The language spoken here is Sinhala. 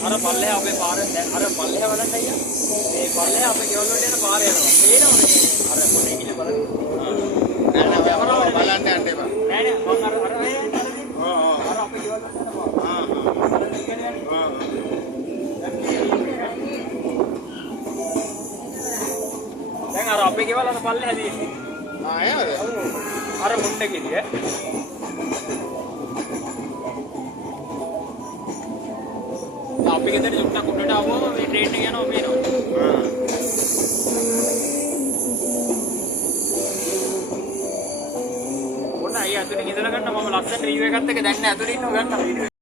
අර පල්ලෙහා අපේ පාර දැන් අර පල්ලෙහා බලන්න අයියා මේ පල්ලෙහා අපේ ගෙවල් වලට යන පාර යනවා පේනවා මේ අර පොඩි කිල බලන්න නෑ නෑ කැමරාව බලන්න යන්න එපා නෑ නෑ මම අර අර අපේ ගෙවල් වලට යන පාර දැන් අර අපේ ගෙවල් අර පල්ලෙහා තියෙන්නේ එහෙමද අර මුට්ටකේදී අපි ගෙදර චුට්ටක් උඩට ආවම මේ ට්‍රේන් එක යනවා පේනවා. ඔන්න අයියා අතුලින් ඉඳලා ගන්න මම ලස්සන රිව් එකත් එක්ක දැන් ඇතුලේ ඉන්නව ගන්න වීඩියෝ